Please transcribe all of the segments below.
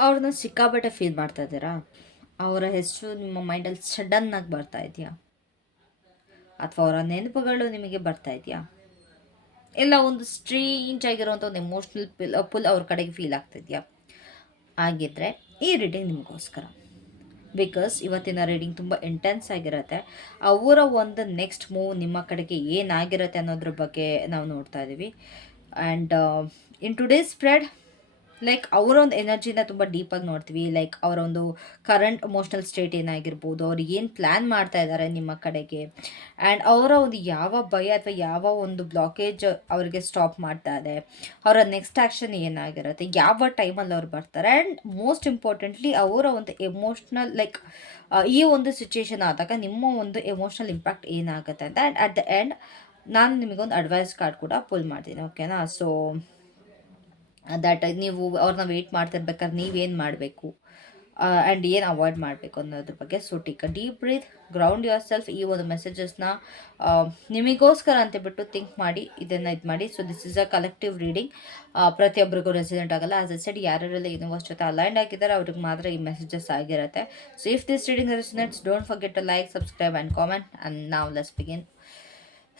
ಅವ್ರನ್ನ ಸಿಕ್ಕಾಪಟ್ಟೆ ಫೀಲ್ ಮಾಡ್ತಾ ಇದ್ದೀರಾ? ಅವರ ಹೆಸರು ನಿಮ್ಮ ಮೈಂಡಲ್ಲಿ ಸಡನ್ನಾಗಿ ಬರ್ತಾ ಇದೆಯಾ? ಅಥವಾ ಅವರ ನೆನಪುಗಳು ನಿಮಗೆ ಬರ್ತಾ ಇದೆಯಾ? ಇಲ್ಲ ಒಂದು ಸ್ಟ್ರೇಂಜ್ ಆಗಿರುವಂಥ ಒಂದು ಎಮೋಷ್ನಲ್ ಪಿಲ್ ಪುಲ್ ಅವ್ರ ಕಡೆಗೆ ಫೀಲ್ ಆಗ್ತಿದೆಯಾ ಹಾಗಿದ್ರೆ ಈ ರೀಡಿಂಗ್ ನಿಮಗೋಸ್ಕರ. ಬಿಕಾಸ್ ಇವತ್ತಿನ ರೀಡಿಂಗ್ ತುಂಬ ಇಂಟೆನ್ಸ್ ಆಗಿರುತ್ತೆ. ಅವರ ಒಂದು ನೆಕ್ಸ್ಟ್ ಮೂವ್ ನಿಮ್ಮ ಕಡೆಗೆ ಏನಾಗಿರುತ್ತೆ ಅನ್ನೋದ್ರ ಬಗ್ಗೆ ನಾವು ನೋಡ್ತಾ ಇದ್ದೀವಿ. And in today spread like ಅವರ ಒಂದು ಎನರ್ಜಿನ ತುಂಬ ಡೀಪಾಗಿ ನೋಡ್ತೀವಿ. ಲೈಕ್ ಅವರ ಒಂದು ಕರೆಂಟ್ ಎಮೋಷ್ನಲ್ ಸ್ಟೇಟ್ ಏನಾಗಿರ್ಬೋದು, ಅವ್ರು ಏನು ಪ್ಲ್ಯಾನ್ ಮಾಡ್ತಾ ಇದ್ದಾರೆ ನಿಮ್ಮ ಕಡೆಗೆ. ಆ್ಯಂಡ್ ಅವರ ಒಂದು ಯಾವ ಭಯ ಅಥವಾ ಯಾವ ಒಂದು ಬ್ಲಾಕೇಜ್ ಅವರಿಗೆ ಸ್ಟಾಪ್ ಮಾಡ್ತಾ ಇದೆ, ಅವರ ನೆಕ್ಸ್ಟ್ ಆ್ಯಕ್ಷನ್ ಏನಾಗಿರುತ್ತೆ, ಯಾವ ಟೈಮಲ್ಲಿ ಅವ್ರು ಬರ್ತಾರೆ. ಆ್ಯಂಡ್ ಮೋಸ್ಟ್ ಇಂಪಾರ್ಟೆಂಟ್ಲಿ ಅವರ ಒಂದು ಎಮೋಷ್ನಲ್ ಲೈಕ್ ಈ ಒಂದು ಸಿಚುಯೇಷನ್ ಆದಾಗ ನಿಮ್ಮ ಒಂದು ಎಮೋಷ್ನಲ್ ಇಂಪ್ಯಾಕ್ಟ್ ಏನಾಗುತ್ತೆ ಅಂತ. ಆ್ಯಂಡ್ ಅಟ್ ದ ಎಂಡ್ ನಾನು ನಿಮಗೊಂದು ಅಡ್ವೈಸ್ ಕಾರ್ಡ್ ಕೂಡ ಪುಲ್ ಮಾಡ್ತೀನಿ ಓಕೆನಾ ಸೊ ದಟ್ ನೀವು ಅವ್ರನ್ನ ವೆಯ್ಟ್ ಮಾಡ್ತಿರ್ಬೇಕಾದ್ರೆ ನೀವೇನು ಮಾಡಬೇಕು? ಆ್ಯಂಡ್ ಏನು ಅವಾಯ್ಡ್ ಮಾಡಬೇಕು ಅನ್ನೋದ್ರ ಬಗ್ಗೆ. So take a deep breath ground your self ಈ ಒಂದು ಮೆಸೇಜಸ್ನ ನಿಮಗೋಸ್ಕರ ಅಂತ ಬಿಟ್ಟು ಥಿಂಕ್ ಮಾಡಿ, ಇದನ್ನು ಇದು ಮಾಡಿ. So this is a collective reading ಪ್ರತಿಯೊಬ್ಬರಿಗೂ ರೆಸಿಡೆಂಟ್ ಆಗಲ್ಲ. ಆಸ್ ಅ ಸೆಡ್ ಯಾರ್ಯಾರೆಲ್ಲ ಯೂನಿವರ್ಸ್ ಜೊತೆ ಅಲೈಂಡ್ ಆಗಿದ್ದಾರೆ, ಅವ್ರಿಗೆ ಮಾತ್ರ ಈ ಮೆಸೇಜಸ್ ಆಗಿರುತ್ತೆ. So if this reading resonates don't forget to like subscribe and comment and ನಾವು let's begin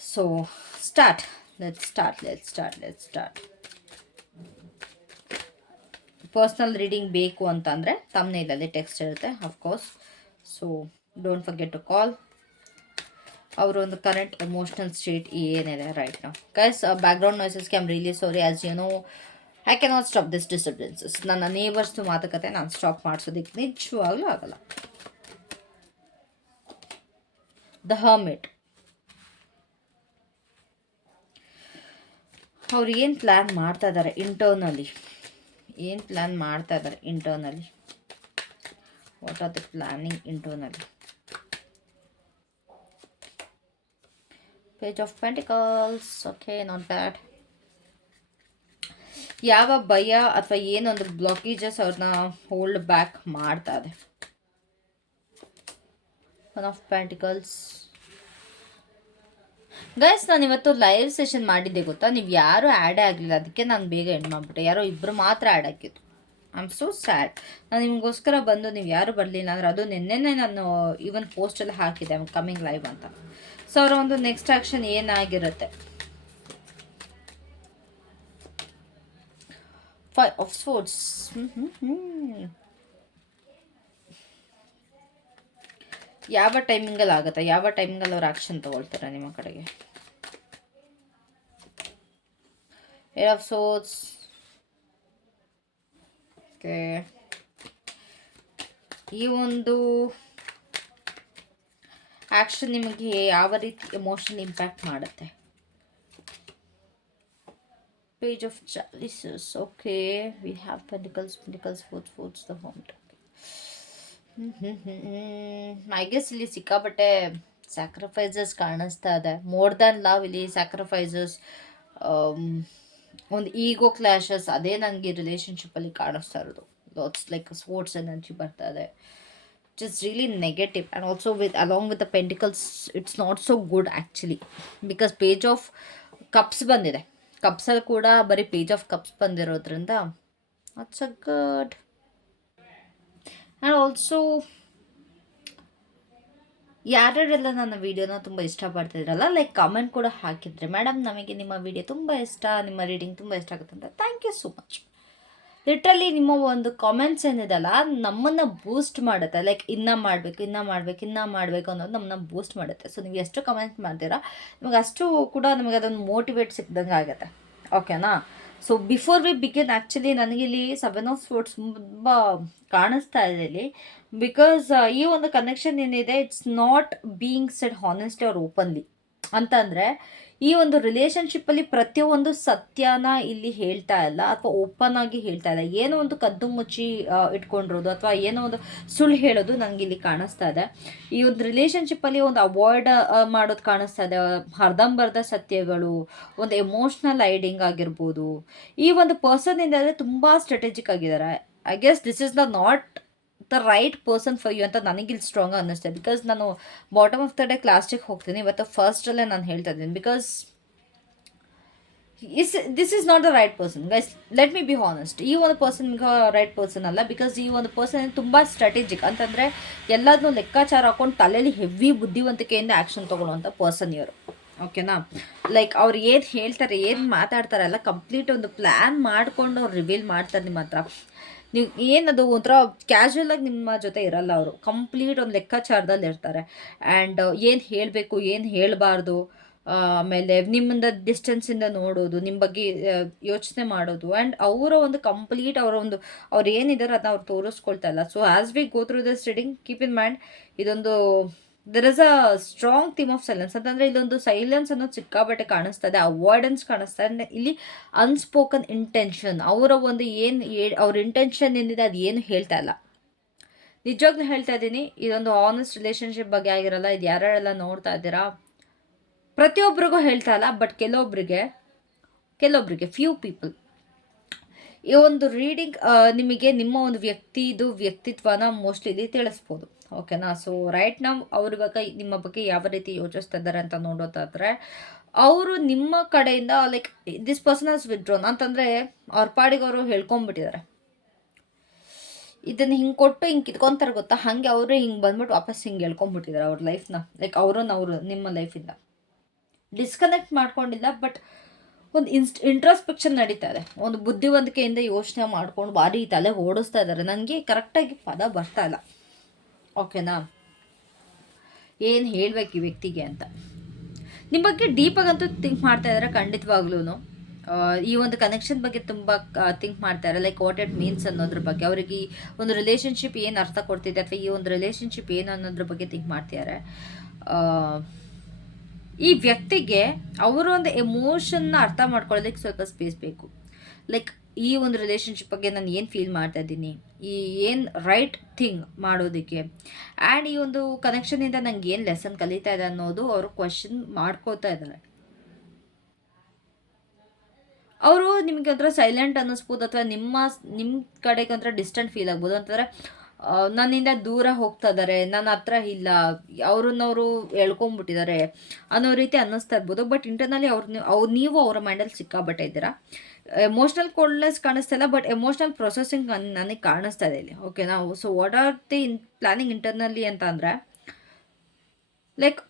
so start let start let start let start personal reading ಬೇಕು ಅಂತಂದರೆ ತಮ್ಮನೇಲಲ್ಲಿ ಟೆಕ್ಸ್ಟ್ ಇರುತ್ತೆ of course so don't forget to call ಅವರೊಂದು current emotional state ಏನಿದೆ right ನಾವು guys background noises cam release sorry as you know I can not stop this disturbances ನನ್ನ ನೇಬರ್ಸ್ದು ಮಾತುಕತೆ ನಾನು ಸ್ಟಾಪ್ ಮಾಡಿಸೋದಕ್ಕೆ ನಿಜವಾಗ್ಲೂ ಆಗಲ್ಲ. ದ ಹರ್ಮಿಟ್ ಅವ್ರು ಏನು ಪ್ಲ್ಯಾನ್ ಮಾಡ್ತಾ ಇದ್ದಾರೆ ಇಂಟರ್ನಲಿ ಏನು ಪ್ಲ್ಯಾನ್ ಮಾಡ್ತಾ ಇದ್ದಾರೆ internally what are the planning internally page of pentacles okay not bad ಯಾವ ಭಯ ಅಥವಾ ಏನೊಂದು ಬ್ಲಾಕೇಜಸ್ ಅವ್ರನ್ನ ಹೋಲ್ಡ್ ಬ್ಯಾಕ್ ಮಾಡ್ತಾ ಇದೆ? ಒನ್ ಆಫ್ ಪೆಂಟಿಕಲ್ಸ್ ಗೈಸ್ ನಾನು ಇವತ್ತು ಲೈವ್ ಸೆಷನ್ ಮಾಡಿದ್ದೆ ಗೊತ್ತಾ? ನೀವು ಯಾರು ಆ್ಯಡೇ ಆಗಲಿಲ್ಲ. ಅದಕ್ಕೆ ನಾನು ಬೇಗ ಎಂಡ್ ಮಾಡಿಬಿಟ್ಟೆ. ಯಾರೋ ಇಬ್ಬರು ಮಾತ್ರ ಆ್ಯಡ್ ಹಾಕಿದ್ರು. ಐ ಆಮ್ ಸೋ ಸ್ಯಾಡ್ ನಾನು ನಿಮಗೋಸ್ಕರ ಬಂದು ನೀವು ಯಾರು ಬರಲಿಲ್ಲ ಅಂದರೆ ಅದು ನಿನ್ನೆನೇ ನಾನು ಈವನ್ ಪೋಸ್ಟಲ್ಲಿ ಹಾಕಿದ್ದೆ. ಕಮಿಂಗ್ ಲೈವ್ ಅಂತ. ಸೊ ಅವರ ಒಂದು ನೆಕ್ಸ್ಟ್ ಆ್ಯಕ್ಷನ್ ಏನಾಗಿರುತ್ತೆ? ಫೈ ಆಫ್ ಸ್ಪೋರ್ಟ್ಸ್ ಯಾವ ಟೈಮಿಂಗಲ್ಲಿ ಆಗುತ್ತೆ? ಯಾವ ಟೈಮಿಂಗಲ್ಲಿ ಅವ್ರು ಆ್ಯಕ್ಷನ್ ತಗೊಳ್ತಾರೆ ನಿಮ್ಮ ಕಡೆಗೆ? ಆಫ್ ಸೋಟ್ಸ್ ಓಕೆ ಈ ಒಂದು ಆ್ಯಕ್ಷನ್ ನಿಮಗೆ ಯಾವ ರೀತಿ ಎಮೋಷನ್ ಇಂಪ್ಯಾಕ್ಟ್ ಮಾಡುತ್ತೆ? Page of chalices okay we have pentacles pentacles food foods the home I guess ಇಲ್ಲಿ ಸಿಕ್ಕಾಪಟ್ಟೆ ಸ್ಯಾಕ್ರಿಫೈಸಸ್ ಕಾಣಿಸ್ತಾ ಇದೆ. ಮೋರ್ ದ್ಯಾನ್ ಲವ್ ಇಲ್ಲಿ ಸ್ಯಾಕ್ರಿಫೈಸಸ್ ಒಂದು ಈಗೋ ಕ್ಲಾಶಸ್ ಅದೇ ನನಗೆ ರಿಲೇಷನ್ಶಿಪ್ಪಲ್ಲಿ ಕಾಣಿಸ್ತಾ ಇರೋದು. ಲಾಟ್ಸ್ ಲೈಕ್ ಸ್ಪೋರ್ಟ್ಸ್ ಎನರ್ಜಿ ಬರ್ತಾ ಇದೆ. It's really negative and also with along with the pentacles it's not so good actually because page of cups ಬಂದಿದೆ. ಕಪ್ಸಲ್ಲಿ ಕೂಡ ಬರೀ ಪೇಜ್ ಆಫ್ ಕಪ್ಸ್ ಬಂದಿರೋದ್ರಿಂದ it's a good and also ಯಾರ್ಯಾರೆಲ್ಲ ನನ್ನ ವೀಡಿಯೋನ ತುಂಬ ಇಷ್ಟಪಡ್ತಿದ್ರಲ್ಲ ಲೈಕ್ ಕಾಮೆಂಟ್ ಕೂಡ ಹಾಕಿದರೆ. ಮೇಡಮ್ ನಮಗೆ ನಿಮ್ಮ ವಿಡಿಯೋ ತುಂಬ ಇಷ್ಟ, ನಿಮ್ಮ ರೀಡಿಂಗ್ ತುಂಬ ಇಷ್ಟ ಆಗುತ್ತೆ ಅಂತ thank you so much literally ನಿಮ್ಮ ಒಂದು ಕಾಮೆಂಟ್ಸ್ ಏನಿದೆಲ್ಲ ನಮ್ಮನ್ನು ಬೂಸ್ಟ್ ಮಾಡುತ್ತೆ. ಲೈಕ್ ಇನ್ನೂ ಮಾಡಬೇಕು ಇನ್ನೂ ಮಾಡಬೇಕು ಇನ್ನೂ ಮಾಡಬೇಕು ಅನ್ನೋದು ನಮ್ಮನ್ನ ಬೂಸ್ಟ್ ಮಾಡುತ್ತೆ. ಸೊ ನೀವು ಎಷ್ಟು ಕಮೆಂಟ್ ಮಾಡ್ತೀರಾ, ನಿಮಗೆ ಅಷ್ಟು ಕೂಡ ನಮಗೆ ಅದೊಂದು ಮೋಟಿವೇಟ್ ಸಿಕ್ದಂಗೆ ಆಗುತ್ತೆ ಓಕೆನಾ so before we begin actually ನನಗಿಲ್ಲಿ seven of swords ತುಂಬ ಕಾಣಿಸ್ತಾ ಇದೆ ಇಲ್ಲಿ. ಬಿಕಾಸ್ ಈ ಒಂದು ಕನೆಕ್ಷನ್ ಏನಿದೆ it's not being said honestly ಅವ್ರ ಓಪನ್ಲಿ ಅಂತಂದರೆ ಈ ಒಂದು ರಿಲೇಷನ್ಶಿಪ್ಪಲ್ಲಿ ಪ್ರತಿಯೊಂದು ಸತ್ಯನ ಇಲ್ಲಿ ಹೇಳ್ತಾ ಇಲ್ಲ ಅಥವಾ ಓಪನ್ ಆಗಿ ಹೇಳ್ತಾ ಇಲ್ಲ. ಏನೋ ಒಂದು ಕದ್ದು ಮುಚ್ಚಿ ಇಟ್ಕೊಂಡಿರೋದು ಅಥವಾ ಏನೋ ಒಂದು ಸುಳ್ಳು ಹೇಳೋದು ನನಗೆ ಇಲ್ಲಿ ಕಾಣಿಸ್ತಾ ಇದೆ. ಈ ಒಂದು ರಿಲೇಷನ್ಶಿಪ್ಪಲ್ಲಿ ಒಂದು ಅವಾಯ್ಡ್ ಮಾಡೋದು ಕಾಣಿಸ್ತಾ ಇದೆ. ಅರ್ಧಂಬರ್ಧ ಸತ್ಯಗಳು, ಒಂದು ಎಮೋಷ್ನಲ್ ಐಡಿಂಗ್ ಆಗಿರ್ಬೋದು. ಈ ಒಂದು ಪರ್ಸನ್ ಇಂದ ತುಂಬ ಸ್ಟ್ರಾಟಜಿಕ್ ಆಗಿದ್ದಾರೆ. I guess this is the not the right person for you ಅಂತ ನನಗಿಲ್ಲಿ ಸ್ಟ್ರಾಂಗ್ ಅನ್ನಿಸ್ತೆ ಬಿಕಾಸ್ ನಾನು ಬಾಟಮ್ ಆಫ್ ದ ಡೇ ಕ್ಲಾಸ್ಟಿಗೆ ಹೋಗ್ತೀನಿ ಇವತ್ತು ಫಸ್ಟಲ್ಲೇ ನಾನು ಹೇಳ್ತಾ ಇದ್ದೀನಿ. Because is this is not the right person guys let me be honest ಈ ಒಂದು ಪರ್ಸನ್ ರೈಟ್ ಪರ್ಸನ್ ಅಲ್ಲ ಬಿಕಾಸ್ ಈ ಒಂದು ಪರ್ಸನ್ ತುಂಬ ಸ್ಟ್ರಾಟಜಿಕ್ ಅಂತಂದರೆ ಎಲ್ಲದನ್ನೂ ಲೆಕ್ಕಾಚಾರ ಹಾಕೊಂಡು ತಲೆಯಲ್ಲಿ ಹೆವಿ ಬುದ್ಧಿವಂತಿಕೆಯಿಂದ ಆ್ಯಕ್ಷನ್ ತೊಗೊಳ್ಳುವಂಥ ಪರ್ಸನ್ ಇವರು. ಓಕೆನಾ ಲೈಕ್ ಅವ್ರು ಏನು ಹೇಳ್ತಾರೆ, ಏನು ಮಾತಾಡ್ತಾರೆ ಎಲ್ಲ ಕಂಪ್ಲೀಟ್ ಒಂದು ಪ್ಲ್ಯಾನ್ ಮಾಡಿಕೊಂಡು ಅವ್ರು ರಿವೀಲ್ ಮಾಡ್ತಾರೆ ನಿಮ್ಮ ಹತ್ರ ನೀವು ಏನದು ಒಂಥರ ಕ್ಯಾಶುವಲಾಗಿ ನಿಮ್ಮ ಜೊತೆ ಇರಲ್ಲ ಅವರು. ಕಂಪ್ಲೀಟ್ ಒಂದು ಲೆಕ್ಕಾಚಾರದಲ್ಲಿ ಇರ್ತಾರೆ. ಆ್ಯಂಡ್ ಏನು ಹೇಳಬೇಕು, ಏನು ಹೇಳಬಾರ್ದು ಆಮೇಲೆ ನಿಮ್ಮಿಂದ ಡಿಸ್ಟೆನ್ಸಿಂದ ನೋಡೋದು ನಿಮ್ಮ ಬಗ್ಗೆ ಯೋಚನೆ ಮಾಡೋದು. ಆ್ಯಂಡ್ ಅವರ ಒಂದು ಕಂಪ್ಲೀಟ್ ಅವರ ಒಂದು, ಅವ್ರು ಏನಿದ್ದಾರೆ ಅದನ್ನ ಅವ್ರು ತೋರಿಸ್ಕೊಳ್ತಾ ಇಲ್ಲ. So as we go through this reading keep in mind ಇದೊಂದು there is a strong theme of silence ಅಂತಂದರೆ ಇಲ್ಲೊಂದು ಸೈಲೆನ್ಸ್ ಅನ್ನೋದು ಸಿಕ್ಕಾಬಟ್ಟೆ ಕಾಣಿಸ್ತಾ ಇದೆ ಅವಾಯ್ಡೆನ್ಸ್ ಕಾಣಿಸ್ತಾ ಇದೆ ಇಲ್ಲಿ ಅನ್ಸ್ಪೋಕನ್ ಇಂಟೆನ್ಷನ್ ಅವರ ಒಂದು ಏನು ಅವ್ರ ಇಂಟೆನ್ಷನ್ ಏನಿದೆ ಅದು ಏನು ಹೇಳ್ತಾ ಇಲ್ಲ. ನಿಜವಾಗ್ಲೂ ಹೇಳ್ತಾ ಇದ್ದೀನಿ ಇದೊಂದು ಆನೆಸ್ಟ್ ರಿಲೇಷನ್ಶಿಪ್ ಬಗ್ಗೆ ಆಗಿರಲ್ಲ, ಇದು ಯಾರ್ಯಾರೆಲ್ಲ ನೋಡ್ತಾ ಇದ್ದೀರಾ? ಪ್ರತಿಯೊಬ್ಬರಿಗೂ ಹೇಳ್ತಾ ಇಲ್ಲ ಬಟ್ ಕೆಲವೊಬ್ಬರಿಗೆ ಕೆಲವೊಬ್ಬರಿಗೆ ಫ್ಯೂ ಪೀಪಲ್ ಈ ಒಂದು ರೀಡಿಂಗ್ ನಿಮಗೆ ನಿಮ್ಮ ಒಂದು ವ್ಯಕ್ತಿದು ವ್ಯಕ್ತಿತ್ವನ ಮೋಸ್ಟ್ಲಿ ಇಲ್ಲಿ ತಿಳಿಸ್ಬೋದು. ಓಕೆನಾ ಸೊ ರೈಟ್ ನಾವು ಅವ್ರ ಬಗ್ಗೆ ನಿಮ್ಮ ಬಗ್ಗೆ ಯಾವ ರೀತಿ ಯೋಚಿಸ್ತಾ ಇದ್ದಾರೆ ಅಂತ ನೋಡೋದಾದ್ರೆ, ಅವರು ನಿಮ್ಮ ಕಡೆಯಿಂದ like this person as withdrawn ಅಂತಂದರೆ ಅವ್ರ ಪಾಡಿಗೆ ಅವರು ಹೇಳ್ಕೊಂಬಿಟ್ಟಿದ್ದಾರೆ. ಇದನ್ನು ಹಿಂಗೆ ಕೊಟ್ಟು ಹಿಂಗೆ ಕಿತ್ಕೊಂತಾರೆ ಗೊತ್ತಾ? ಹಾಗೆ ಅವರು ಹಿಂಗೆ ಬಂದ್ಬಿಟ್ಟು ವಾಪಸ್ ಹಿಂಗೆ ಹೇಳ್ಕೊಂಬಿಟ್ಟಿದ್ದಾರೆ ಅವ್ರ ಲೈಫ್ನ ಲೈಕ್ ಅವ್ರನ್ನ ಅವರು, ನಿಮ್ಮ ಲೈಫಿಂದ ಡಿಸ್ಕನೆಕ್ಟ್ ಮಾಡ್ಕೊಂಡಿಲ್ಲ ಬಟ್ ಒಂದು ಇನ್ಸ್ ಇಂಟ್ರಾಸ್ಪೆಕ್ಷನ್ ನಡೀತಾ ಇದೆ. ಒಂದು ಬುದ್ಧಿವಂತಿಕೆಯಿಂದ ಯೋಚನೆ ಮಾಡ್ಕೊಂಡು ಭಾರಿ ತಲೆ ಓಡಿಸ್ತಾ ಇದ್ದಾರೆ. ನನಗೆ ಕರೆಕ್ಟಾಗಿ ಪದ ಬರ್ತಾ ಇಲ್ಲ. ಓಕೆನಾ ಏನು ಹೇಳಬೇಕು ಈ ವ್ಯಕ್ತಿಗೆ ಅಂತ. ನಿಮ್ಮ ಬಗ್ಗೆ ಡೀಪಾಗಂತೂ ಥಿಂಕ್ ಮಾಡ್ತಾ ಇದ್ದಾರೆ ಖಂಡಿತವಾಗ್ಲೂ ಈ ಒಂದು ಕನೆಕ್ಷನ್ ಬಗ್ಗೆ ತುಂಬ ಥಿಂಕ್ ಮಾಡ್ತಾರೆ ಲೈಕ್ ವಾಟ್ ಇಟ್ ಮೀನ್ಸ್ ಅನ್ನೋದ್ರ ಬಗ್ಗೆ. ಅವರಿಗೆ ಈ ಒಂದು ರಿಲೇಶನ್ಶಿಪ್ ಏನು ಅರ್ಥ ಕೊಡ್ತಿದೆ? ಅಥವಾ ಈ ಒಂದು ರಿಲೇಶನ್ಶಿಪ್ ಏನು ಅನ್ನೋದ್ರ ಬಗ್ಗೆ ಥಿಂಕ್ ಮಾಡ್ತಿದ್ದಾರೆ ಈ ವ್ಯಕ್ತಿಗೆ ಅವರ ಒಂದು ಎಮೋಷನ್ನ ಅರ್ಥ ಮಾಡ್ಕೊಳ್ಳೋದಕ್ಕೆ ಸ್ವಲ್ಪ ಸ್ಪೇಸ್ ಬೇಕು. ಲೈಕ್ ಈ ಒಂದು ರಿಲೇಶನ್ಶಿಪ್ ಬಗ್ಗೆ ನಾನು ಏನು ಫೀಲ್ ಮಾಡ್ತಾ ಇದ್ದೀನಿ? ಈ ಏನು ರೈಟ್ ಥಿಂಗ್ ಮಾಡೋದಕ್ಕೆ? ಆ್ಯಂಡ್ ಈ ಒಂದು ಕನೆಕ್ಷನಿಂದ ನಂಗೆ ಏನು ಲೆಸನ್ ಕಲಿತಾ ಇದೆ ಅನ್ನೋದು ಅವರು ಕ್ವಶನ್ ಮಾಡ್ಕೋತಾ ಇದ್ದಾರೆ. ಅವರು ನಿಮಗೆ ಒಂಥರ ಸೈಲೆಂಟ್ ಅನ್ನಿಸ್ಬೋದು, ಅಥವಾ ನಿಮ್ಮ ನಿಮ್ಮ ಕಡೆಗೆ ಒಂಥರ ಡಿಸ್ಟೆಂಟ್ ಫೀಲ್ ಆಗ್ಬೋದು. ಅಂತಂದರೆ ನನ್ನಿಂದ ದೂರ ಹೋಗ್ತಾ ಇದ್ದಾರೆ ನನ್ನ ಹತ್ರ ಇಲ್ಲ, ಅವ್ರನ್ನವರು ಎಳ್ಕೊಂಬಿಟ್ಟಿದ್ದಾರೆ ಅನ್ನೋ ರೀತಿ ಅನ್ನಿಸ್ತಾ ಇರ್ಬೋದು. ಬಟ್ ಇಂಟರ್ನಲಿ ಅವ್ರ ಅವ್ರು ನೀವು ಅವರ ಮೈಂಡಲ್ಲಿ ಸಿಕ್ಕಾಬಟ್ಟೆ ಇದ್ದೀರಾ? ಎಮೋಷ್ನಲ್ ಕೋಲ್ಡ್ನೆಸ್ ಕಾಣಿಸ್ತಾ ಇಲ್ಲ ಬಟ್ ಎಮೋಷ್ನಲ್ ಪ್ರೊಸೆಸಿಂಗ್ ನನಗೆ ಕಾಣಿಸ್ತಾ ಇದೆ ಇಲ್ಲಿ. ಓಕೆ ನಾವು so what are the in planning internally ಅಂತ ಅಂದರೆ like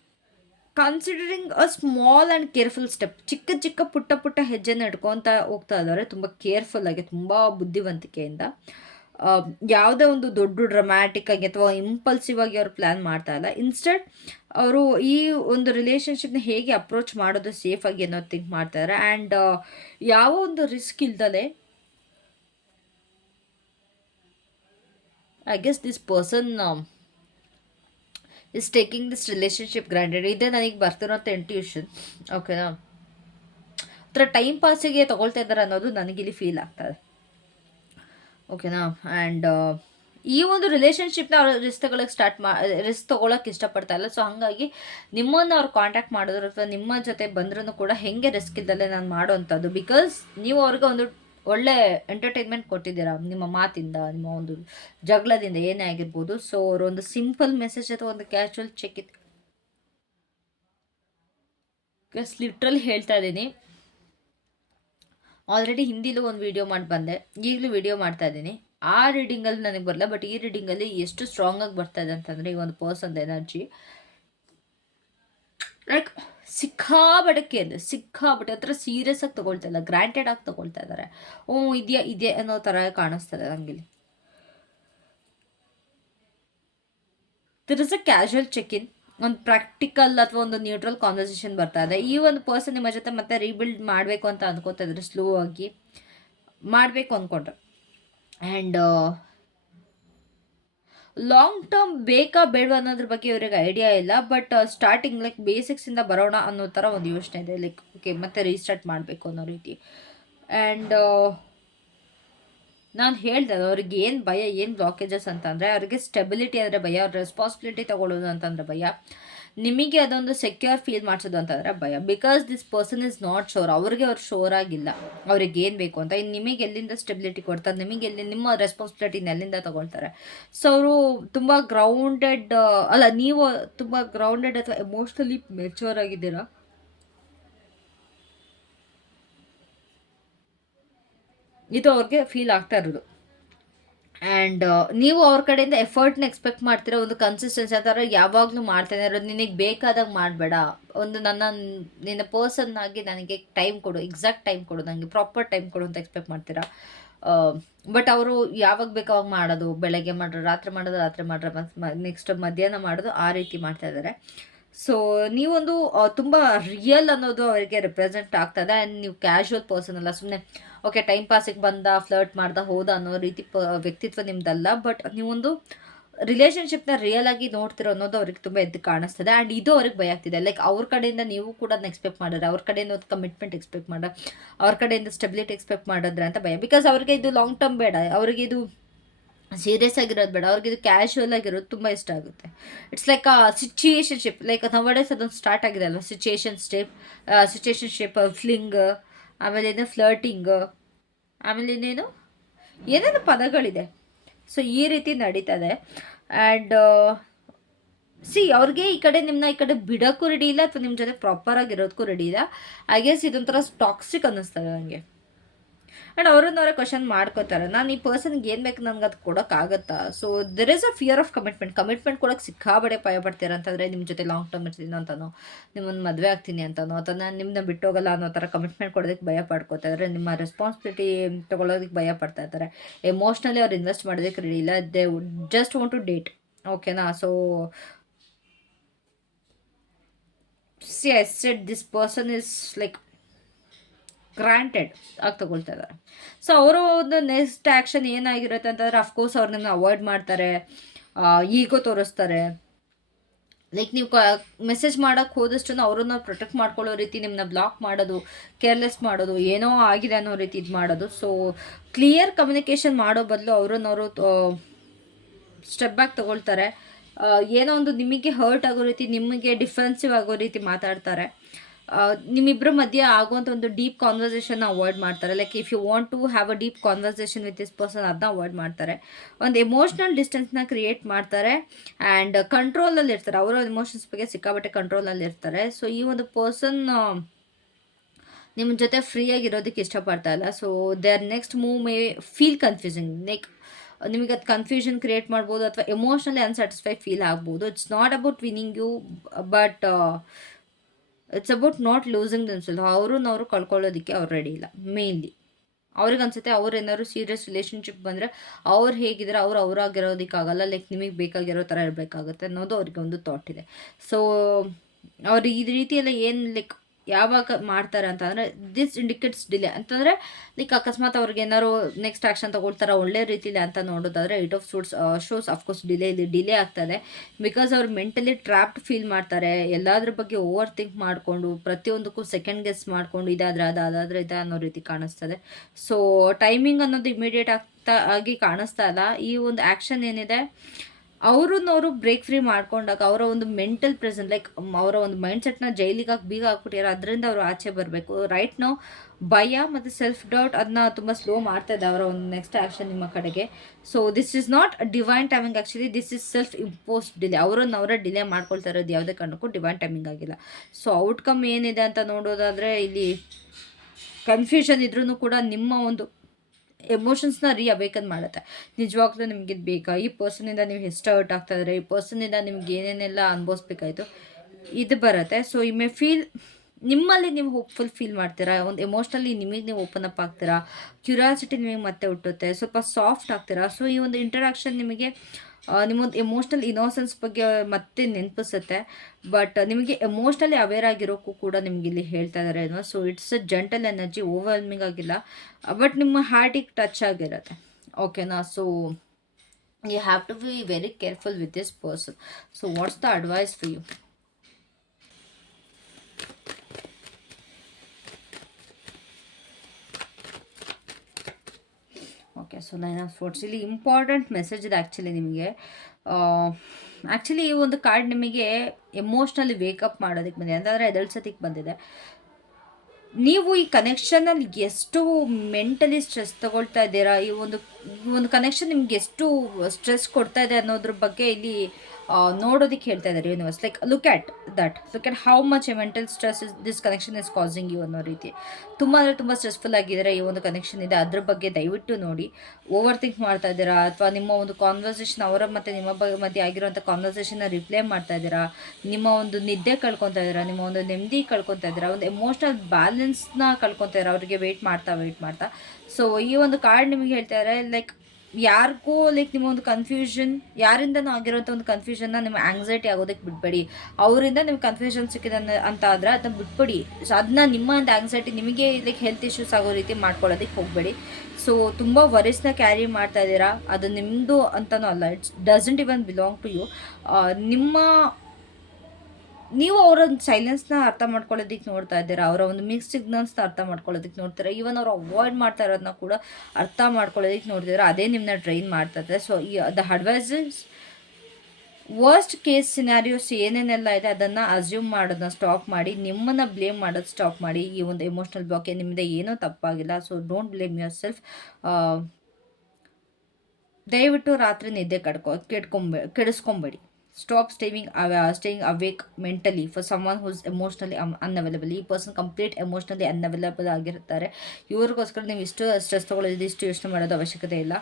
considering a small and careful step ಚಿಕ್ಕ ಚಿಕ್ಕ, ಪುಟ್ಟ ಪುಟ್ಟ ಹೆಜ್ಜೆನ ಇಟ್ಕೊತ ಹೋಗ್ತಾ ಇದ್ದಾರೆ ತುಂಬ ಕೇರ್ಫುಲ್ಲಾಗಿ ತುಂಬ ಬುದ್ಧಿವಂತಿಕೆಯಿಂದ. ಯಾವುದೇ ಒಂದು ದೊಡ್ಡ ಡ್ರಮ್ಯಾಟಿಕ್ ಆಗಿ ಅಥವಾ ಇಂಪಲ್ಸಿವ್ ಆಗಿ ಅವ್ರು ಪ್ಲ್ಯಾನ್ ಮಾಡ್ತಾ ಇಲ್ಲ. ಇನ್ಸ್ಟೆಡ್ ಅವರು ಈ ಒಂದು ರಿಲೇಷನ್ಶಿಪ್ನ ಹೇಗೆ ಅಪ್ರೋಚ್ ಮಾಡೋದು ಸೇಫ್ ಆಗಿ ಅನ್ನೋದು ಥಿಂಕ್ ಮಾಡ್ತಾರೆ ಆ್ಯಂಡ್ ಯಾವ ಒಂದು risk ಇಲ್ದಲೆ I guess this person is taking this relationship granted ಇದೇ ನನಗೆ ಬರ್ತಿರೋಂಥ ಇಂಟ್ಯೂಷನ್ ಓಕೆನಾ ಒಂಥರ ಟೈಮ್ ಪಾಸಿಗೆ ತೊಗೊಳ್ತಾ ಇದ್ದಾರೆ ಅನ್ನೋದು ನನಗಿಲ್ಲಿ ಫೀಲ್ ಆಗ್ತದೆ ಓಕೆನಾ? ಆ್ಯಂಡ್ ಈ ಒಂದು ರಿಲೇಷನ್ಶಿಪ್ನ ಅವ್ರು ರಿಸ್ಕ್ ತಗೊಳಕ್ಕೆ ಸ್ಟಾರ್ಟ್ ಮಾ ರಿಸ್ಕ್ ತೊಗೊಳಕ್ಕೆ ಇಷ್ಟಪಡ್ತಾ ಇಲ್ಲ. ಸೊ ಹಾಗಾಗಿ ನಿಮ್ಮನ್ನು ಅವ್ರು ಕಾಂಟ್ಯಾಕ್ಟ್ ಮಾಡಿದ್ರು ಅಥವಾ ನಿಮ್ಮ ಜೊತೆ ಬಂದ್ರೂ ಕೂಡ ಹೆಂಗೆ ರಿಸ್ಕ್ ಇದ್ದಲ್ಲೇ ನಾನು ಮಾಡೋವಂಥದ್ದು ಬಿಕಾಸ್ ನೀವು ಅವ್ರಿಗೆ ಒಂದು ಒಳ್ಳೆ ಎಂಟರ್ಟೈನ್ಮೆಂಟ್ ಕೊಟ್ಟಿದ್ದೀರಾ, ನಿಮ್ಮ ಮಾತಿಂದ, ನಿಮ್ಮ ಒಂದು ಜಗಳದಿಂದ, ಏನೇ ಆಗಿರ್ಬೋದು. ಸೊ ಅವರು ಒಂದು ಸಿಂಪಲ್ ಮೆಸೇಜ್ ಅಥವಾ ಒಂದು ಕ್ಯಾಶುವಲ್ ಚೆಕ್ ಇತ್ತು ಲಿಟ್ರಲ್ ಹೇಳ್ತಾ ಇದ್ದೀನಿ. ಆಲ್ರೆಡಿ ಹಿಂದಿಲೂ ಒಂದು ವೀಡಿಯೋ ಮಾಡಿ ಬಂದೆ. ಈಗಲೂ ವೀಡಿಯೋ ಮಾಡ್ತಾ ಇದ್ದೀನಿ. ಆ ರೀಡಿಂಗಲ್ಲಿ ನನಗೆ ಬರಲ್ಲ ಬಟ್ ಈ ರೀಡಿಂಗಲ್ಲಿ ಎಷ್ಟು ಸ್ಟ್ರಾಂಗಾಗಿ ಬರ್ತಾ ಇದೆ ಅಂತಂದರೆ ಈ ಒಂದು ಪರ್ಸನ್ ಎನರ್ಜಿ ಲೈಕ್ ಸಿಕ್ಕಾಬಡಕ್ಕೆ ಅಂದರೆ ಸಿಕ್ಕಾಬಟ್ಟೆ ಹತ್ರ ಸೀರಿಯಸ್ ಆಗಿ ತೊಗೊಳ್ತಾ ಇಲ್ಲ ಗ್ರ್ಯಾಂಟೆಡ್ ಆಗಿ ತೊಗೊಳ್ತಾ ಇದ್ದಾರೆ ಓ, ಇದೆಯಾ ಇದೆ ಅನ್ನೋ ಥರ ಕಾಣಿಸ್ತದೆ ನನಗಿಲ್ಲಿ there is a casual check in ಒಂದು ಪ್ರಾಕ್ಟಿಕಲ್ ಅಥವಾ ಒಂದು ನ್ಯೂಟ್ರಲ್ ಕಾನ್ವರ್ಸೇಷನ್ ಬರ್ತಾ ಇದೆ. ಈ ಒಂದು ಪರ್ಸನ್ ನಿಮ್ಮ ಜೊತೆ ಮತ್ತೆ ರೀಬಿಲ್ಡ್ ಮಾಡಬೇಕು ಅಂತ ಅಂದ್ಕೋತಾ ಇದ್ರೆ ಸ್ಲೋ ಆಗಿ. ಮಾಡಬೇಕು ಅಂದ್ಕೊಂಡ್ರೆ ಆ್ಯಂಡ್ ಲಾಂಗ್ ಟರ್ಮ್ ಬೇಕಾ ಬೇಡವಾ ಅನ್ನೋದ್ರ ಬಗ್ಗೆ ಇವ್ರಿಗೆ ಐಡಿಯಾ ಇಲ್ಲ. ಬಟ್ ಸ್ಟಾರ್ಟಿಂಗ್ ಲೈಕ್ ಬೇಸಿಕ್ಸಿಂದ ಬರೋಣ ಅನ್ನೋ ಥರ ಒಂದು ಯೋಚನೆ ಇದೆ. ಲೈಕ್ ಓಕೆ ಮತ್ತೆ ರೀಸ್ಟಾರ್ಟ್ ಮಾಡಬೇಕು ಅನ್ನೋ ರೀತಿ. ಆ್ಯಂಡ್ ನಾನು ಹೇಳ್ದೆ ಅವ್ರಿಗೆ ಏನು ಭಯ, ಏನು ಬ್ಲಾಕೇಜಸ್ ಅಂತಂದರೆ ಅವ್ರಿಗೆ ಸ್ಟೆಬಿಲಿಟಿ ಅಂದರೆ ಭಯ, ಅವ್ರ ರೆಸ್ಪಾನ್ಸಿಬಿಲಿಟಿ ತೊಗೊಳ್ಳೋದು ಅಂತಂದರೆ ಭಯ. ನಿಮಗೆ ಅದೊಂದು ಸೆಕ್ಯೂರ್ ಫೀಲ್ ಮಾಡಿಸೋದು ಅಂತಂದರೆ ಭಯ. Because this person is not sure ಅವ್ರಿಗೆ ಅವ್ರು ಶೋರ್ ಆಗಿಲ್ಲ. ಅವ್ರಿಗೆ ಏನು ಬೇಕು ಅಂತ ಇನ್ನು ನಿಮಗೆ ಎಲ್ಲಿಂದ ಸ್ಟೆಬಿಲಿಟಿ ಕೊಡ್ತಾರೆ, ನಿಮಗೆ ಎಲ್ಲಿ ನಿಮ್ಮ ರೆಸ್ಪಾನ್ಸಿಬಿಲಿಟಿನ ಎಲ್ಲಿಂದ ತೊಗೊಳ್ತಾರೆ. ಸೊ ಅವರು ತುಂಬ ಗ್ರೌಂಡೆಡ್ ಅಲ್ಲ ನೀವು ತುಂಬ ಗ್ರೌಂಡೆಡ್ ಅಥವಾ ಎಮೋಷ್ನಲಿ ಮೆಚೂರ್ ಆಗಿದ್ದೀರಾ? ಇದು ಅವ್ರಿಗೆ ಫೀಲ್ ಆಗ್ತಾ ಇರೋದು. ಆ್ಯಂಡ್ ನೀವು ಅವ್ರ ಕಡೆಯಿಂದ ಎಫರ್ಟ್ನ ಎಕ್ಸ್ಪೆಕ್ಟ್ ಮಾಡ್ತೀರ? ಒಂದು ಕನ್ಸಿಸ್ಟೆನ್ಸಿ ಆ ಥರ ಯಾವಾಗಲೂ ಮಾಡ್ತಾನೆ ಇರೋದು. ನಿನಗೆ ಬೇಕಾದಾಗ ಮಾಡಬೇಡ. ಒಂದು ನನ್ನ, ನಿನ್ನ ಪರ್ಸನ್ನಾಗಿ ನನಗೆ ಟೈಮ್ ಕೊಡು ಎಕ್ಸಾಕ್ಟ್ ಟೈಮ್ ಕೊಡು. ನನಗೆ ಪ್ರಾಪರ್ ಟೈಮ್ ಕೊಡು ಅಂತ ಎಕ್ಸ್ಪೆಕ್ಟ್ ಮಾಡ್ತೀರಾ? ಬಟ್ ಅವರು ಯಾವಾಗ ಬೇಕು ಅವಾಗ ಮಾಡೋದು. ಬೆಳಗ್ಗೆ ಮಾಡೋದು ರಾತ್ರಿ ಮಾಡೋದು, ರಾತ್ರಿ ಮಾಡ್ರೆ. ನೆಕ್ಸ್ಟ್ ಮಧ್ಯಾಹ್ನ ಮಾಡೋದು ಆ ರೀತಿ ಮಾಡ್ತಾ ಇದ್ದಾರೆ. ಸೊ ನೀವೊಂದು ತುಂಬ ರಿಯಲ್ ಅನ್ನೋದು ಅವರಿಗೆ ರೆಪ್ರೆಸೆಂಟ್ ಆಗ್ತದೆ. ಆ್ಯಂಡ್ ನೀವು ಕ್ಯಾಶುವಲ್ ಪರ್ಸನ್ ಅಲ್ಲ ಸುಮ್ಮನೆ ಓಕೆ ಟೈಮ್ ಪಾಸಿಗೆ ಬಂದ ಫ್ಲರ್ಟ್ ಮಾಡ್ದ, ಹೋದ ಅನ್ನೋ ರೀತಿ ಪ, ವ್ಯಕ್ತಿತ್ವ ನಿಮ್ದಲ್ಲ. ಬಟ್ ನೀವೊಂದು ರಿಲೇಷನ್ಶಿಪ್ನ ರಿಯಲ್ ಆಗಿ ನೋಡ್ತಿರೋ ಅನ್ನೋದು ಅವ್ರಿಗೆ ತುಂಬ ಎದ್ದು ಕಾಣಿಸ್ತದೆ. ಆ್ಯಂಡ್ ಇದು ಅವ್ರಿಗೆ ಭಯ ಆಗ್ತಿದೆ. ಲೈಕ್ ಅವ್ರ ಕಡೆಯಿಂದ ನೀವು ಕೂಡ ಅದನ್ನ ಎಕ್ಸ್ಪೆಕ್ಟ್ ಮಾಡಿದ್ರೆ, ಅವ್ರ ಕಡೆಯಿಂದ ಒಂದು ಕಮಿಟ್ಮೆಂಟ್ ಎಕ್ಸ್ಪೆಕ್ಟ್ ಮಾಡ, ಅವ್ರ ಕಡೆಯಿಂದ ಸ್ಟೆಬಿಲಿಟಿ ಎಕ್ಸ್ಪೆಕ್ಟ್ ಮಾಡಿದ್ರೆ ಅಂತ ಭಯ. ಬಿಕಾಸ್ ಅವ್ರಿಗೆ ಇದು ಲಾಂಗ್ ಟರ್ಮ್ ಬೇಡ. ಅವ್ರಿಗೆ ಇದು ಸೀರಿಯಸ್ ಆಗಿರೋದು ಬೇಡ. ಅವ್ರಿಗೆ ಇದು ಕ್ಯಾಶುವಲ್ ಆಗಿರೋದು ತುಂಬ ಇಷ್ಟ ಆಗುತ್ತೆ. It's like a situationship like nowadays ಅದೊಂದು ಸ್ಟಾರ್ಟ್ ಆಗಿದೆ ಅಲ್ವಾ? ಸಿಚುಯೇಷನ್ ಸ್ಟೇಪ್ ಸಿಚುಯೇಷನ್ಶಿಪ್ ಫ್ಲಿಂಗ್ ಆಮೇಲೆ ಏನು ಫ್ಲರ್ಟಿಂಗ್ ಆಮೇಲೆ ಇನ್ನೇನು? ಏನೇನು ಪದಗಳಿದೆ. ಸೊ ಈ ರೀತಿ ನಡೀತದೆ ಆ್ಯಂಡ್ ಸಿ ಅವ್ರಿಗೆ ಈ ಕಡೆ ನಿಮ್ಮನ್ನ ಈ ಕಡೆ ಬಿಡೋಕ್ಕೂ ರೆಡಿ ಇಲ್ಲ ಅಥವಾ ನಿಮ್ಮ ಜೊತೆ ಪ್ರಾಪರ್ ಆಗಿರೋದಕ್ಕೂ ರೆಡಿ ಇಲ್ಲ. ಐ ಗೆಸ್ ಇದೊಂಥರ ಟಾಕ್ಸಿಕ್ ಅನ್ನಿಸ್ತದೆ ನನಗೆ ಆ್ಯಂಡ್ ಅವ್ರನ್ನವರೇ ಕ್ವಶನ್ ಮಾಡ್ಕೋತಾರೆ. ನಾನು ಈ ಪರ್ಸನ್ಗೆ ಏನು ಬೇಕು ನನಗೆ ಅದು ಕೊಡೋಕ್ಕಾಗತ್ತಾ? So there is a fear of commitment commitment ಕೊಡೋಕೆ ಸಿಕ್ಕಾಬಡೆ ಭಯ ಪಡ್ತೀರ ಅಂತಂದರೆ ನಿಮ್ಮ ಜೊತೆ ಲಾಂಗ್ ಟರ್ಮ್ ಇರ್ತೀನಿ ಅಂತನೋ ನಿಮ್ಮನ್ನು ಮದುವೆ ಆಗ್ತೀನಿ ಅಂತನೋ, ಅಥವಾ ನಾನು ನಿಮ್ಮನ್ನ ಬಿಟ್ಟೋಗಲ್ಲ ಅನ್ನೋ ಥರ ಕಮಿಟ್ಮೆಂಟ್ ಕೊಡೋದಕ್ಕೆ ಭಯ ಪಡ್ಕೋತಾ ಇದ್ದಾರೆ ನಿಮ್ಮ ರೆಸ್ಪಾನ್ಸಿಬಿಲಿಟಿ ತೊಗೊಳೋದಕ್ಕೆ ಭಯ ಪಡ್ತಾ ಇದ್ದಾರೆ ಎಮೋಷ್ನಲಿ ಅವ್ರು ಇನ್ವೆಸ್ಟ್ ಮಾಡೋದಕ್ಕೆ ರೆಡಿ ಇಲ್ಲ. They just want to date ಓಕೆನಾ so see I said this person is like granted ಆಗಿ ತಗೊಳ್ತಾ ಇದ್ದಾರೆ ಸೊ ಅವರ ಒಂದು ನೆಕ್ಸ್ಟ್ ಆ್ಯಕ್ಷನ್ ಏನಾಗಿರುತ್ತೆ ಅಂತಂದರೆ ಅಫ್ಕೋರ್ಸ್ ಅವ್ರನ್ನ ಅವಾಯ್ಡ್ ಮಾಡ್ತಾರೆ ಈಗೋ ತೋರಿಸ್ತಾರೆ. ಲೈಕ್ ನೀವು ಮೆಸೇಜ್ ಮಾಡೋಕ್ಕೆ ಹೋದಷ್ಟು ಅವ್ರನ್ನ ಪ್ರೊಟೆಕ್ಟ್ ಮಾಡ್ಕೊಳ್ಳೋ ರೀತಿ ನಿಮ್ಮನ್ನ ಬ್ಲಾಕ್ ಮಾಡೋದು ಕೇರ್ಲೆಸ್ ಮಾಡೋದು, ಏನೋ ಆಗಿದೆ ಅನ್ನೋ ರೀತಿ ಇದು ಮಾಡೋದು. ಸೊ ಕ್ಲಿಯರ್ ಕಮ್ಯುನಿಕೇಷನ್ ಮಾಡೋ ಬದಲು ಅವ್ರನ್ನವರು ಸ್ಟೆಪ್ ಬ್ಯಾಕ್ ತಗೊಳ್ತಾರೆ. ಏನೋ ಒಂದು ನಿಮಗೆ ಹರ್ಟ್ ಆಗೋ ರೀತಿ, ನಿಮಗೆ ಡಿಫೆನ್ಸಿವ್ ಆಗೋ ರೀತಿ ಮಾತಾಡ್ತಾರೆ. ನಿಮ್ಮಿಬ್ಬರ ಮಧ್ಯೆ ಆಗುವಂಥ ಒಂದು ಡೀಪ್ ಕಾನ್ವರ್ಸೇಷನ್ ಅವಾಯ್ಡ್ ಮಾಡ್ತಾರೆ. Like if you want to have a deep conversation with this person ಅದನ್ನ ಅವಾಯ್ಡ್ ಮಾಡ್ತಾರೆ. ಒಂದು ಎಮೋಷ್ನಲ್ ಡಿಸ್ಟೆನ್ಸ್ನ ಕ್ರಿಯೇಟ್ ಮಾಡ್ತಾರೆ ಆ್ಯಂಡ್ ಕಂಟ್ರೋಲಲ್ಲಿ ಇರ್ತಾರೆ. ಅವರ ಎಮೋಷನ್ಸ್ ಬಗ್ಗೆ ಸಿಕ್ಕಾಬಟ್ಟೆ ಕಂಟ್ರೋಲಲ್ಲಿ ಇರ್ತಾರೆ. ಸೊ ಈ ಒಂದು ಪರ್ಸನ್ ನಿಮ್ಮ ಜೊತೆ ಫ್ರೀಯಾಗಿ ಇರೋದಕ್ಕೆ ಇಷ್ಟಪಡ್ತಾ ಇಲ್ಲ. So there next move may feel confusing like ನಿಮಗೆ ಅದು ಕನ್ಫ್ಯೂಷನ್ ಕ್ರಿಯೇಟ್ ಮಾಡ್ಬೋದು ಅಥವಾ ಎಮೋಷ್ನಲಿ ಅನ್ಸ್ಯಾಟಿಸ್ಫೈ ಫೀಲ್ ಆಗ್ಬೋದು. It's not about winning you but it's about not losing themselves ಅವ್ರನ್ನ ಅವರು ಕಳ್ಕೊಳ್ಳೋದಕ್ಕೆ ಅವ್ರು ರೆಡಿ ಇಲ್ಲ ಮೇನ್ಲಿ ಅವ್ರಿಗೆ ಅನ್ಸುತ್ತೆ ಅವ್ರು ಏನಾದ್ರು ಸೀರಿಯಸ್ ರಿಲೇಷನ್ಶಿಪ್ ಬಂದರೆ ಅವ್ರು ಹೇಗಿದ್ರೆ ಅವ್ರು ಅವರಾಗಿರೋದಕ್ಕಾಗಲ್ಲ ಲೈಕ್ ನಿಮಗೆ ಬೇಕಾಗಿರೋ ಥರ ಇರಬೇಕಾಗುತ್ತೆ ಅನ್ನೋದು ಅವ್ರಿಗೆ ಒಂದು ಥಾಟ್ ಇದೆ. ಸೊ ಅವ್ರಿಗೆ ಈ ರೀತಿಯೆಲ್ಲ ಏನು ಲೈಕ್ ಯಾವಾಗ ಮಾಡ್ತಾರೆ ಅಂತಂದರೆ ದಿಸ್ ಇಂಡಿಕೇಟ್ಸ್ ಡಿಲೇ ಅಂತಂದರೆ ಲೈಕ್ ಅಕಸ್ಮಾತ್ ಅವ್ರಿಗೆ ಏನಾದ್ರು ನೆಕ್ಸ್ಟ್ ಆ್ಯಕ್ಷನ್ ತೊಗೊಳ್ತಾರೆ, ಒಳ್ಳೆ ರೀತಿಲಿ ಅಂತ ನೋಡೋದಾದ್ರೆ eight of swords shows of course delay ಇಲ್ಲಿ ಡಿಲೇ ಆಗ್ತದೆ. ಬಿಕಾಸ್ ಅವ್ರು ಮೆಂಟಲಿ ಟ್ರ್ಯಾಪ್ಡ್ ಫೀಲ್ ಮಾಡ್ತಾರೆ, ಎಲ್ಲದ್ರ ಬಗ್ಗೆ ಓವರ್ ಥಿಂಕ್ ಮಾಡಿಕೊಂಡು, ಪ್ರತಿಯೊಂದಕ್ಕೂ ಸೆಕೆಂಡ್ ಗೆಸ್ ಮಾಡಿಕೊಂಡು ಇದಾದರೆ ಅದು ಅದಾದರೆ ಇದು ಅನ್ನೋ ರೀತಿ ಕಾಣಿಸ್ತದೆ. ಸೊ ಟೈಮಿಂಗ್ ಅನ್ನೋದು ಇಮಿಡಿಯೇಟ್ ಆಗ್ತಾ, ಆಗಿ ಕಾಣಿಸ್ತಾ ಇಲ್ಲ. ಈ ಒಂದು ಆ್ಯಕ್ಷನ್ ಏನಿದೆ ಅವ್ರನ್ನವರು ಬ್ರೇಕ್ ಫ್ರೀ ಮಾಡ್ಕೊಂಡಾಗ ಅವರ ಒಂದು ಮೆಂಟಲ್ ಪ್ರೆಸೆಂಟ್ ಲೈಕ್ ಅವರ ಒಂದು ಮೈಂಡ್ ಸೆಟ್ನ ಜೈಲಿಗೆ ಹಾಕಿ, ಬೀಗ ಹಾಕ್ಬಿಟ್ಟಿರೋ ಅದರಿಂದ ಅವರು ಆಚೆ ಬರಬೇಕು. ರೈಟ್ ನಾವು ಭಯ ಮತ್ತು ಸೆಲ್ಫ್ ಡೌಟ್ ಅದನ್ನ ತುಂಬ ಸ್ಲೋ ಮಾಡ್ತಾ ಇದೆ ಅವರ ಒಂದು ನೆಕ್ಸ್ಟ್ ಆ್ಯಕ್ಷನ್ ನಿಮ್ಮ ಕಡೆಗೆ. So this is not divine timing actually this is self imposed delay ಅವರನ್ನು ಅವರೇ ಡಿಲೇ ಮಾಡ್ಕೊಳ್ತಾ ಇರೋದು ಯಾವುದೇ ಕಾರಣಕ್ಕೂ ಡಿವೈನ್ ಟೈಮಿಂಗ್ ಆಗಿಲ್ಲ. ಸೊ ಔಟ್ಕಮ್ ಏನಿದೆ ಅಂತ ನೋಡೋದಾದರೆ ಇಲ್ಲಿ ಕನ್ಫ್ಯೂಷನ್ ಇದ್ರೂ ಕೂಡ ನಿಮ್ಮ ಒಂದು ಎಮೋಷನ್ಸ್ನ ರೀಅವೇಕನ್ ಮಾಡುತ್ತೆ. ನಿಜವಾಗ್ಲೂ ನಿಮಗೆ ಇದು ಬೇಕಾ? ಈ ಪರ್ಸನಿಂದ ನೀವು ಎಷ್ಟು ಔಟ್ ಆಗ್ತಾ ಇದ್ರೆ? ಈ ಪರ್ಸನಿಂದ ನಿಮ್ಗೆ ಏನೇನೆಲ್ಲ ಅನುಭವಿಸ್ಬೇಕಾಯ್ತು? ಇದು ಬರುತ್ತೆ. ಸೊ ಈ ಮೇ ಫೀಲ್ ನಿಮ್ಮಲ್ಲಿ ನೀವು ಹೋಪ್ಫುಲ್ ಫೀಲ್ ಮಾಡ್ತೀರಾ? ಒಂದು ಎಮೋಷ್ನಲಿ ನಿಮಗೆ ನೀವು ಓಪನ್ ಅಪ್ ಆಗ್ತೀರಾ? ಕ್ಯೂರಿಯಾಸಿಟಿ ನಿಮಗೆ ಮತ್ತೆ ಹುಟ್ಟುತ್ತೆ. ಸ್ವಲ್ಪ ಸಾಫ್ಟ್ ಆಗ್ತೀರಾ? ಸೊ ಈ ಒಂದು ಇಂಟರಾಕ್ಷನ್ ನಿಮಗೆ ನಿಮ್ಮೊಂದು ಎಮೋಷ್ನಲ್ ಇನೋಸೆನ್ಸ್ ಬಗ್ಗೆ ಮತ್ತೆ ನೆನಪಿಸುತ್ತೆ. ಬಟ್ ನಿಮಗೆ ಎಮೋಷ್ನಲಿ ಅವೇರ್ ಆಗಿರೋಕ್ಕೂ ಕೂಡ ನಿಮ್ಗೆ ಇಲ್ಲಿ ಹೇಳ್ತಾ ಇದ್ದಾರೆ ಅಲ್ವಾ? So it's a gentle energy overwhelming ಆಗಿಲ್ಲ. ಬಟ್ ನಿಮ್ಮ ಹಾರ್ಟಿಗೆ ಟಚ್ ಆಗಿರುತ್ತೆ. ಓಕೆನಾ so you have to be very careful with this person so what's the advice for you okay so nine of swords ಇಲ್ಲಿ ಇಂಪಾರ್ಟೆಂಟ್ ಮೆಸೇಜ್ ಇದೆ actually ನಿಮಗೆ. Actually ಈ ಒಂದು ಕಾರ್ಡ್ ನಿಮಗೆ ಎಮೋಷ್ನಲಿ ವೇಕಪ್ ಮಾಡೋದಕ್ಕೆ ಬಂದಿದೆ. ಅಂತಂದರೆ ಸತಿಗೆ ಬಂದಿದೆ. ನೀವು ಈ ಕನೆಕ್ಷನಲ್ಲಿ ಎಷ್ಟು ಮೆಂಟಲಿ ಸ್ಟ್ರೆಸ್ ತಗೊಳ್ತಾ ಇದ್ದೀರಾ? ಈ ಒಂದು ಈ ಒಂದು ಕನೆಕ್ಷನ್ ನಿಮ್ಗೆ ಎಷ್ಟು ಸ್ಟ್ರೆಸ್ ಕೊಡ್ತಾ ಇದೆ ಅನ್ನೋದ್ರ ಬಗ್ಗೆ ಇಲ್ಲಿ ನೋಡೋದಕ್ಕೆ ಹೇಳ್ತಾ ಇದ್ದಾರೆ universe like look at that look at how much mental stress is this connection is causing you ಅನ್ನೋ ರೀತಿ. ತುಂಬ ಅಂದರೆ ತುಂಬ ಸ್ಟ್ರೆಸ್ಫುಲ್ ಆಗಿದ್ದಾರೆ ಈ ಒಂದು ಕನೆಕ್ಷನ್ ಇದೆ. ಅದ್ರ ಬಗ್ಗೆ ದಯವಿಟ್ಟು ನೋಡಿ. ಓವರ್ ಥಿಂಕ್ ಮಾಡ್ತಾ ಇದ್ದೀರಾ? ಅಥವಾ ನಿಮ್ಮ ಒಂದು ಕಾನ್ವರ್ಸೇಷನ್ ಅವರ ಮತ್ತು ನಿಮ್ಮ ಬಗ್ಗೆ ಮಧ್ಯೆ ಆಗಿರುವಂಥ ಕಾನ್ವರ್ಸೇಷನ್ನ ರಿಪ್ಲೈ ಮಾಡ್ತಾ ಇದ್ದೀರಾ? ನಿಮ್ಮ ಒಂದು ನಿದ್ದೆ ಕಳ್ಕೊತಾ ಇದ್ದೀರಾ? ನಿಮ್ಮ ಒಂದು ನೆಮ್ಮದಿ ಕಳ್ಕೊತಾ ಇದ್ದೀರಾ? ಒಂದು ಎಮೋಷ್ನಲ್ ಬ್ಯಾಲೆನ್ಸ್ನ ಕಳ್ಕೊತಾ ಇದ್ದಾರೆ? ಅವರಿಗೆ ವೆಯ್ಟ್ ಮಾಡ್ತಾ ವೆಯ್ಟ್ ಮಾಡ್ತಾ. ಸೊ ಈ ಒಂದು ಕಾರ್ಡ್ ನಿಮಗೆ ಹೇಳ್ತಾ ಇದ್ದಾರೆ ಲೈಕ್ ಯಾರಿಗೂ ಲೈಕ್ ನಿಮ್ಮ ಒಂದು ಕನ್ಫ್ಯೂಷನ್ ಯಾರಿಂದನೂ ಆಗಿರೋಂಥ ಒಂದು ಕನ್ಫ್ಯೂಷನ್ನ ನಿಮ್ಮ ಆಂಗ್ಸೈಟಿ ಆಗೋದಕ್ಕೆ ಬಿಡಬೇಡಿ. ಅವರಿಂದ ನಿಮ್ಗೆ ಕನ್ಫ್ಯೂಷನ್ ಸಿಕ್ಕಿದೆ ಅಂತ ಆದರೆ ಅದನ್ನ ಬಿಟ್ಬಿಡಿ. ಸೊ ಅದನ್ನ ನಿಮ್ಮ ಒಂದು ಆಂಗ್ಸೈಟಿ ನಿಮಗೆ ಲೈಕ್ ಹೆಲ್ತ್ ಇಶ್ಯೂಸ್ ಆಗೋ ರೀತಿ ಮಾಡ್ಕೊಳ್ಳೋದಕ್ಕೆ ಹೋಗಬೇಡಿ. ಸೊ ತುಂಬ ವರಿಸ್ನ ಕ್ಯಾರಿ ಮಾಡ್ತಾ ಇದ್ದೀರಾ. ಅದು ನಿಮ್ಮದು ಅಂತಲೂ ಅಲ್ಲ it's doesn't even belong to you ನಿಮ್ಮ ನೀವು ಅವರ ಒಂದು ಸೈಲೆನ್ಸ್ನ ಅರ್ಥ ಮಾಡ್ಕೊಳ್ಳೋದಕ್ಕೆ ನೋಡ್ತಾ ಇದ್ದೀರಾ? ಅವರ ಒಂದು ಮಿಕ್ಸ್ ಸಿಗ್ನಲ್ಸ್ನ ಅರ್ಥ ಮಾಡ್ಕೊಳ್ಳೋದಕ್ಕೆ ನೋಡ್ತೀರಾ? ಈವನ್ ಅವ್ರು ಅವಾಯ್ಡ್ ಮಾಡ್ತಾ ಇರೋದನ್ನ ಕೂಡ ಅರ್ಥ ಮಾಡ್ಕೊಳ್ಳೋದಕ್ಕೆ ನೋಡ್ತಿದ್ದೀರಾ? ಅದೇ ನಿಮ್ಮನ್ನ ಟ್ರೈನ್ ಮಾಡ್ತಾ ಇದೆ. ಸೊ ಈ the advices worst case scenarios ಏನೇನೆಲ್ಲ ಇದೆ ಅದನ್ನು ಅಸ್ಯೂಮ್ ಮಾಡೋದನ್ನ ಸ್ಟಾಪ್ ಮಾಡಿ, ನಿಮ್ಮನ್ನು ಬ್ಲೇಮ್ ಮಾಡೋದು ಸ್ಟಾಪ್ ಮಾಡಿ ಈ ಒಂದು ಎಮೋಷ್ನಲ್ ಬ್ಲಾಕೆ ನಿಮ್ಮಿಂದ ಏನೂ ತಪ್ಪಾಗಿಲ್ಲ. So don't blame your self ದಯವಿಟ್ಟು ರಾತ್ರಿ ನಿದ್ದೆ ಕಡ್ಕೊ, ಕೆಡ್ಕೊಂಬೆ, ಕೆಡಿಸ್ಕೊಂಬೇಡಿ. Stop staving staying awake mentally for some one who's emotionally unavailable ಈ ಪರ್ಸನ್ ಕಂಪ್ಲೀಟ್ ಎಮೋಷ್ನಲಿ ಅನ್ಅವೈಲಬಲ್ ಆಗಿರ್ತಾರೆ ಇವ್ರಿಗೋಸ್ಕರ ನೀವು ಇಷ್ಟು ಸ್ಟ್ರೆಸ್ ತೊಗೊಳ್ಳೋದು ಇಷ್ಟು ಯೋಚನೆ ಮಾಡೋದು ಅವಶ್ಯಕತೆ ಇಲ್ಲ.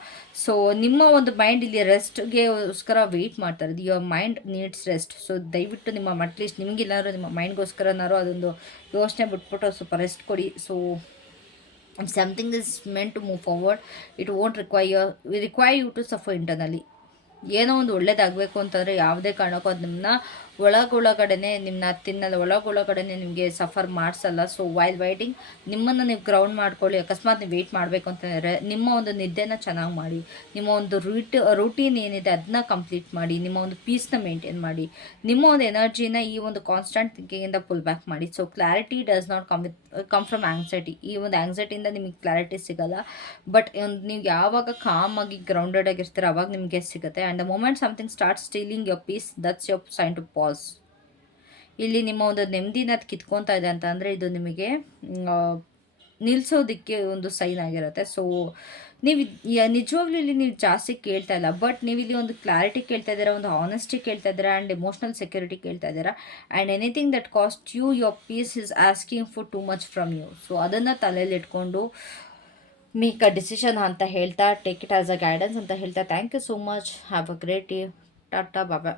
ಸೊ ನಿಮ್ಮ ಒಂದು ಮೈಂಡ್ ಇಲ್ಲಿ ರೆಸ್ಟ್ಗೆಗೋಸ್ಕರ ವೆಯ್ಟ್ ಮಾಡ್ತಾರೆ. Your mind needs rest so ದಯವಿಟ್ಟು ನಿಮ್ಮ ಅಟ್ಲೀಸ್ಟ್ ನಿಮಗಿಲ್ಲಾದ್ರೂ ನಿಮ್ಮ ಮೈಂಡ್ಗೋಸ್ಕರನಾರು ಅದೊಂದು ಯೋಚನೆ ಬಿಟ್ಬಿಟ್ಟು ಸ್ವಲ್ಪ ರೆಸ್ಟ್ ಕೊಡಿ. So something is meant to move forward it won't require require you to suffer internally ಏನೋ ಒಂದು ಒಳ್ಳೇದಾಗಬೇಕು ಅಂತಂದರೆ ಯಾವುದೇ ಕಾರಣಕ್ಕೂ ಅದು ನಿಮ್ಮನ್ನ ಒಳಗೊಳಗಡೆನೆ ನಿಮ್ಮನ್ನ ತಿನ್ನಲ್ಲ ಒಳಗೊಳಗಡೆನೆ ನಿಮಗೆ ಸಫರ್ ಮಾಡಿಸಲ್ಲ. ಸೊ ವೈಲ್ ವೈಟಿಂಗ್ ನಿಮ್ಮನ್ನು ನೀವು ಗ್ರೌಂಡ್ ಮಾಡ್ಕೊಳ್ಳಿ, ಅಕಸ್ಮಾತ್ ನೀವು ವೆಯ್ಟ್ ಮಾಡಬೇಕು ಅಂತಂದರೆ ನಿಮ್ಮ ಒಂದು ನಿದ್ದೆನ ಚೆನ್ನಾಗಿ ಮಾಡಿ, ನಿಮ್ಮ ಒಂದು ರೂಟ್ ರೂಟೀನ್ ಏನಿದೆ ಅದನ್ನ ಕಂಪ್ಲೀಟ್ ಮಾಡಿ, ನಿಮ್ಮ ಒಂದು ಪೀಸ್ನ ಮೇಂಟೈನ್ ಮಾಡಿ, ನಿಮ್ಮ ಒಂದು ಎನರ್ಜಿನ ಈ ಒಂದು ಕಾನ್ಸ್ಟೆಂಟ್ ಥಿಂಕಿಂಗಿಂದ ಪುಲ್ ಬ್ಯಾಕ್ ಮಾಡಿ. So clarity does not come with come from anxiety ಈ ಒಂದು ಆ್ಯಂಗ್ಸೈಟಿಯಿಂದ ನಿಮಗೆ ಕ್ಲಾರಿಟಿ ಸಿಗಲ್ಲ. ಬಟ್ ಒಂದು ನೀವು ಯಾವಾಗ ಕಾಮ್ ಆಗಿ ಗ್ರೌಂಡೆಡ್ ಆಗಿರ್ತೀರ ಅವಾಗ ನಿಮಗೆ ಸಿಗುತ್ತೆ. And the moment something start stealing your peace that's your sign to pause ಇಲ್ಲಿ ನಿಮ್ಮ ಒಂದು ನೆಮ್ಮದಿನ ಅದು ಕಿತ್ಕೊತಾ ಇದೆ ಅಂತಂದರೆ ಇದು ನಿಮಗೆ ನಿಲ್ಲಿಸೋದಕ್ಕೆ ಒಂದು ಸೈನ್ ಆಗಿರುತ್ತೆ. ಸೊ ನೀವು ನಿಜವಾಗ್ಲೂ ಇಲ್ಲಿ ನೀವು ಜಾಸ್ತಿ ಕೇಳ್ತಾ ಇಲ್ಲ ಬಟ್ ನೀವು ಇಲ್ಲಿ ಒಂದು ಕ್ಲಾರಿಟಿ ಕೇಳ್ತಾ ಇದ್ದೀರಾ, ಒಂದು ಆನೆಸ್ಟಿ ಕೇಳ್ತಾ ಇದ್ದೀರಾ ಆ್ಯಂಡ್ ಎಮೋಷ್ನಲ್ ಸೆಕ್ಯೂರಿಟಿ ಕೇಳ್ತಾ ಇದ್ದೀರಾ and anything that cost you your peace is asking for too much from you so ಅದನ್ನು ತಲೆಯಲ್ಲಿ ಇಟ್ಕೊಂಡು ಮೇಕ್ ಅ ಡಿಸಿಷನ್ ಅಂತ ಹೇಳ್ತಾ take it as a guidance ಅಂತ ಹೇಳ್ತಾ thank you so much have a great day tata Baba